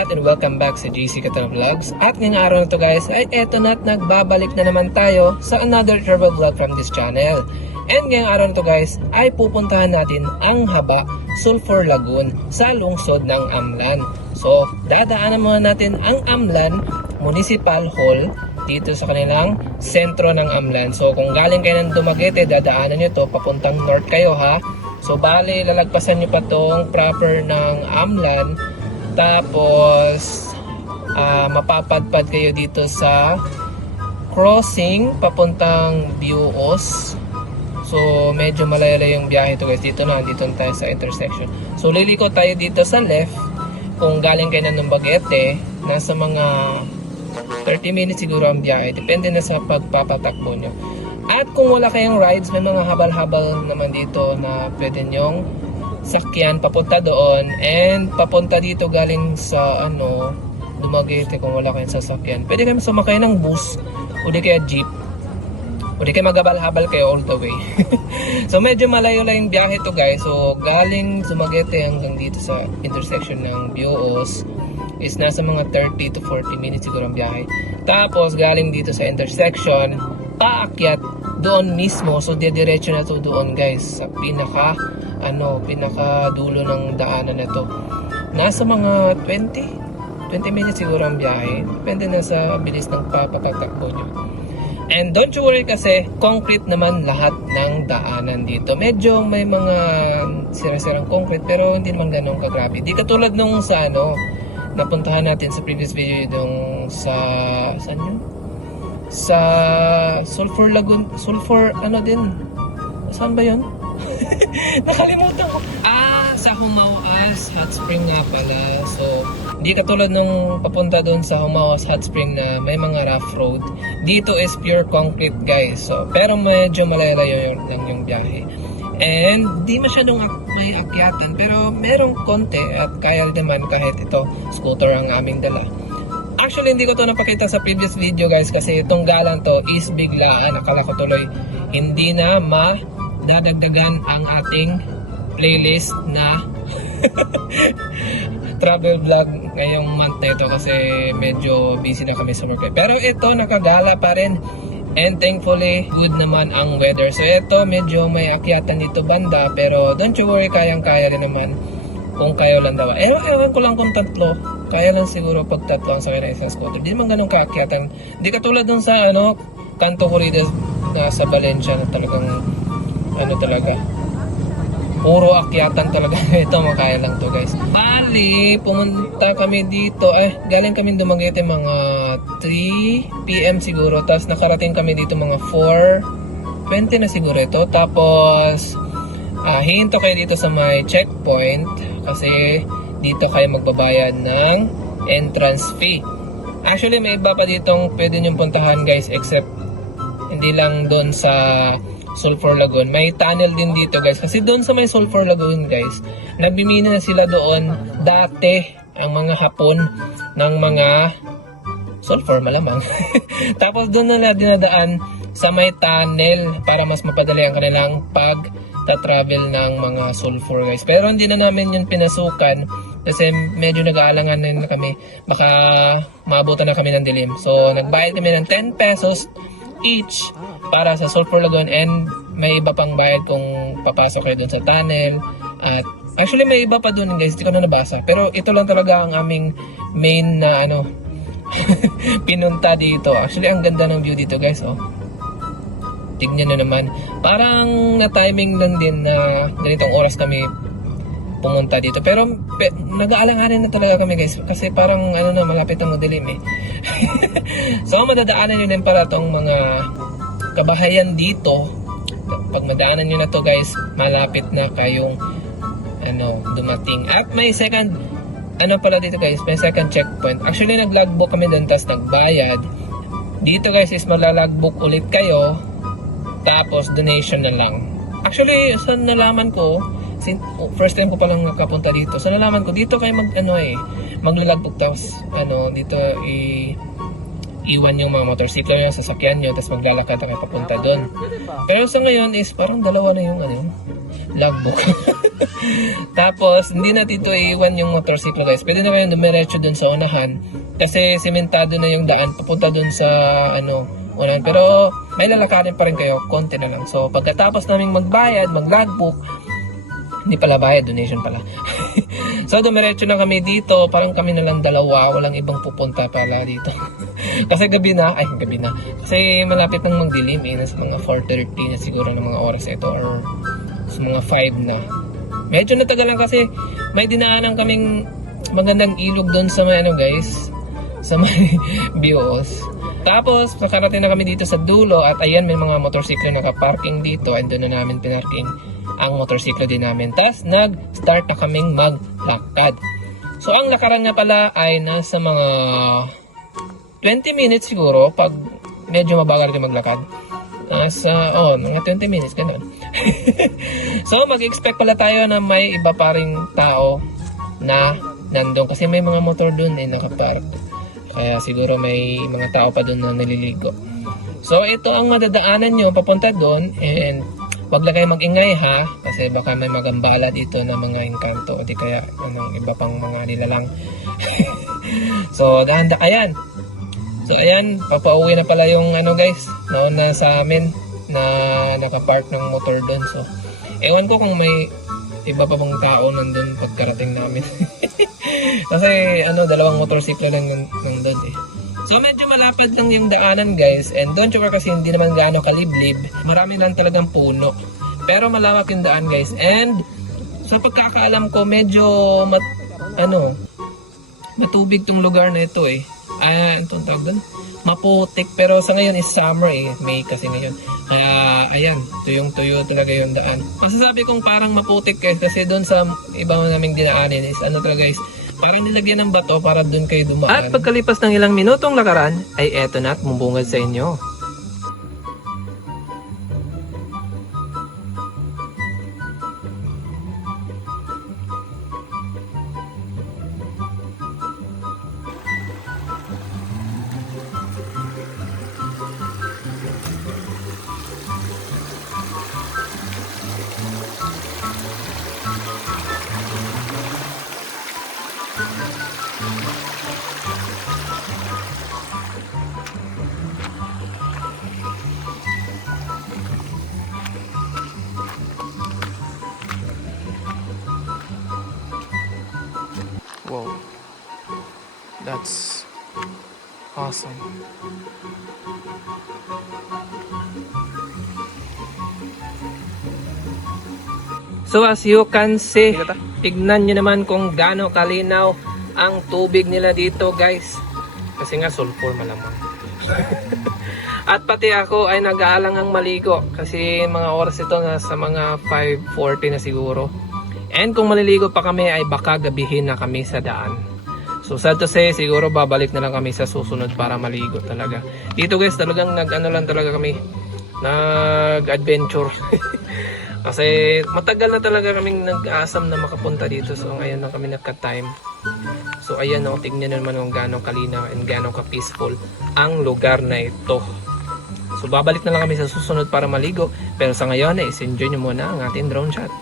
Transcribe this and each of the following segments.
lahat and welcome back sa JC Katana Vlogs. At ngayong araw na to guys ay eto na at nagbabalik na naman tayo sa another travel vlog from this channel. And ngayong araw na to guys ay pupuntahan natin ang Haba Sulphur Lagoon sa lungsod ng Amlan. So dadaanan muna natin ang Amlan Municipal Hall dito sa kanilang sentro ng Amlan. So kung galing kayo ng Dumaguete, dadaanan nyo to papuntang north kayo ha. So bali lalagpasan nyo pa tong proper ng Amlan. Tapos mapapadpad kayo dito sa crossing papuntang Buos. So medyo malayo yung biyahe to guys. Dito na, dito tayo sa intersection. So liliko tayo dito sa left. Kung galing kayo ng Dumaguete, nasa mga 30 minutes siguro ang biyahe. Depende na sa pagpapatakbo nyo. At kung wala kayong rides, may mga habal-habal naman dito na pwede nyong sakyan papunta doon. And papunta dito galing sa Dumaguete kung wala kayong sasakyan. Pwede kayo sumakay ng bus o di kaya jeep. O di kayo maghabal-habal kayo all the way. So medyo malayo lang yung biyahe to guys. So galing Dumaguete hanggang dito sa intersection ng Buos is nasa mga 30 to 40 minutes siguro ang biyahe. Tapos galing dito sa intersection, paakyat doon mismo. So diretso na to doon guys sa pinaka dulo ng daanan na to. Nasa mga 20 minutes siguro ang biyahe. Depende na sa bilis ng papatakbo nyo. And don't you worry kasi concrete naman lahat ng daanan dito. Medyo may mga sira-sirang concrete pero hindi naman ganun kagrabe. Di katulad nung sa napuntahan natin sa previous video nung sa saan yun? Sa Sulphur Lagoon, saan ba yun? Nakalimutan ko. Sa Humawas Hot Spring nga pala. So hindi katulad nung papunta doon sa Humawas Hot Spring na may mga rough road. Dito is pure concrete guys. So pero medyo malayo lang yung biyahe. And di masyadong may akyatan pero merong konti at kaya naman kahit ito scooter ang aming dala. Actually hindi ko to napakita sa previous video guys kasi itong galang to is biglaan. Akala ko tuloy hindi na madadagdagan ang ating playlist na travel vlog ngayong month na ito kasi medyo busy na kami sa work. Pero ito nakagala pa rin. And thankfully, good naman ang weather. So ito, medyo may akyatan dito banda. Pero don't you worry, kayang-kaya rin naman kung kayo lang daw. Ewan ko lang kung tatlo. Kaya lang siguro pag tatlo ang sakay na isang scooter. Di naman ganun kaakyatan. Di katulad dun sa Canto Corridas na sa Valencia na talagang talaga. Puro akyatan talaga. Ito makaya lang to guys. Bali, pumunta kami dito. Galing kami Dumaguete mga 3 PM siguro. Tapos nakarating kami dito mga 4:20 na siguro ito. Tapos hihinto kayo dito sa may checkpoint. Kasi dito kayo magbabayad ng entrance fee. Actually may iba pa ditong pwede nyong puntahan guys. Except hindi lang doon sa Sulphur Lagoon. May tunnel din dito guys. Kasi doon sa may Sulphur Lagoon guys, nagbimina na sila doon dati ang mga Hapon ng mga sulfur malamang. Tapos doon na dinadaan sa may tunnel para mas mapadali ang kanilang pag-travel ng mga sulfur guys. Pero hindi na namin yun pinasukan kasi medyo nag-aalangan na kami. Baka maabutan na kami ng dilim. So nagbayad kami ng 10 pesos each para sa Sulphur Lagoon and may iba pang bayad kung papasok kayo doon sa tunnel. At actually may iba pa doon guys, hindi ko na nabasa. Pero ito lang talaga ang aming main na pinunta dito. Actually ang ganda ng view dito guys. Tignan nyo naman. Parang na-timing lang din na ganitong oras kami pumunta dito. Pero nag-aalanganin na talaga kami guys. Kasi parang malapit ang dilim eh. So madadaanan nyo din para tong mga kabahayan dito. Pag madaanan nyo na to guys, malapit na kayong dumating. At may second pala dito guys, may second checkpoint. Actually nag-logbook kami doon tapos nagbayad. Dito guys is magla-logbook ulit kayo. Tapos donation na lang. Actually saan nalaman ko, first time ko palang nakapunta dito. So nalaman ko dito kayo magla-logbook tapos dito iwan yung mga motorsiklo yung sasakyan nyo tapos maglalakad na kayo papunta doon. Pero sa ngayon is parang dalawa na yung logbook. Tapos, hindi natin ito iiwan yung motorsiklo guys. Pwede na kayong dumiretso dun sa unahan. Kasi simentado na yung daan papunta dun sa unahan. Pero may lalakarin pa rin kayo. Konti na lang. So, pagkatapos naming magbayad, mag-logbook, hindi pala bayad, donation pala. So, dumiretso na kami dito. Parang kami na lang dalawa. Walang ibang pupunta pala dito. Kasi gabi na. Kasi malapit nang magdilim eh. Nasa mga 4:30 na siguro ng mga oras ito. Or sa mga 5 na. Medyo natagalan kasi may dinaanan kaming magandang ilog doon sa may guys. Sa may BOS. Tapos, nakarating na kami dito sa dulo. At ayan, may mga motorsiklo nakaparking dito. And doon na namin pinarking ang motorsiklo din namin. Tapos nag-start na kaming maglakad. So ang lakaran nga pala ay nasa mga 20 minutes siguro pag medyo mabagal kayo maglakad. Nasa, mga 20 minutes, ganun. So mag-expect pala tayo na may iba pa ring tao na nandun. Kasi may mga motor dun nakapark. Kaya siguro may mga tao pa dun na naliligo. So ito ang madadaanan nyo papunta dun. And wag lang kayo mag-ingay ha, kasi baka may magambala dito na mga engkanto o di kaya iba pang mga nilalang. So, dahan-da ayan. So, ayan, papauwi na pala yung guys, nauna sa amin na nakapark ng motor doon. So, ewan ko kung may iba pa bang tao nandun pagkarating namin. Kasi, dalawang motorsiklo lang nandun eh. So medyo malapad lang yung daanan guys, and don't you worry kasi hindi naman gaano kaliblib, marami lang talagang puno. Pero malawak yung daan guys, and sa pagkakaalam ko medyo may tubig tong lugar na ito eh. Itong tawag doon? Maputik, pero sa ngayon is summer eh, May kasi ngayon. Kaya ayan, tuyong-tuyo talaga yung daan. Masasabi kong parang maputik kasi doon sa iba naming dinaanin is talaga guys, parang nilagyan ng bato para doon kayo dumaan. At pagkalipas ng ilang minutong lakaran, ay eto na at mubungad sa inyo. Wow, that's awesome. So as you can see, tignan nyo naman kung gaano kalinaw ang tubig nila dito guys. Kasi nga sulfur malamang. At pati ako ay nag-aalangang maligo kasi mga oras ito na sa mga 5:40 na siguro. And kung maliligo pa kami ay baka gabihin na kami sa daan. So sad to say, siguro babalik na lang kami sa susunod para maligo talaga. Dito guys, talagang lang talaga kami. Nag-adventure. Kasi matagal na talaga kaming nag-asam na makapunta dito. So ngayon na kami nagka-time. So ayan tignan naman kung gaano kalinaw and gaano ka-peaceful ang lugar na ito. So babalik na lang kami sa susunod para maligo. Pero sa ngayon enjoy nyo muna ang ating drone shot.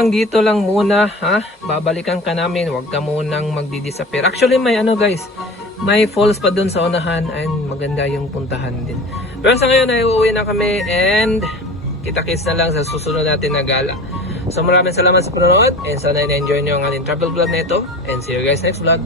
hanggang dito lang muna ha. Babalikan ka namin, huwag ka munang magdi-disappear. Actually may ano guys, may falls pa dun sa unahan and maganda yung puntahan din. Pero sa ngayon ay uuwi na kami and kita-kits na lang sa susunod natin na gala. So maraming salamat sa panonood and sana na-enjoy nyo ang ating travel vlog na ito and see you guys next vlog.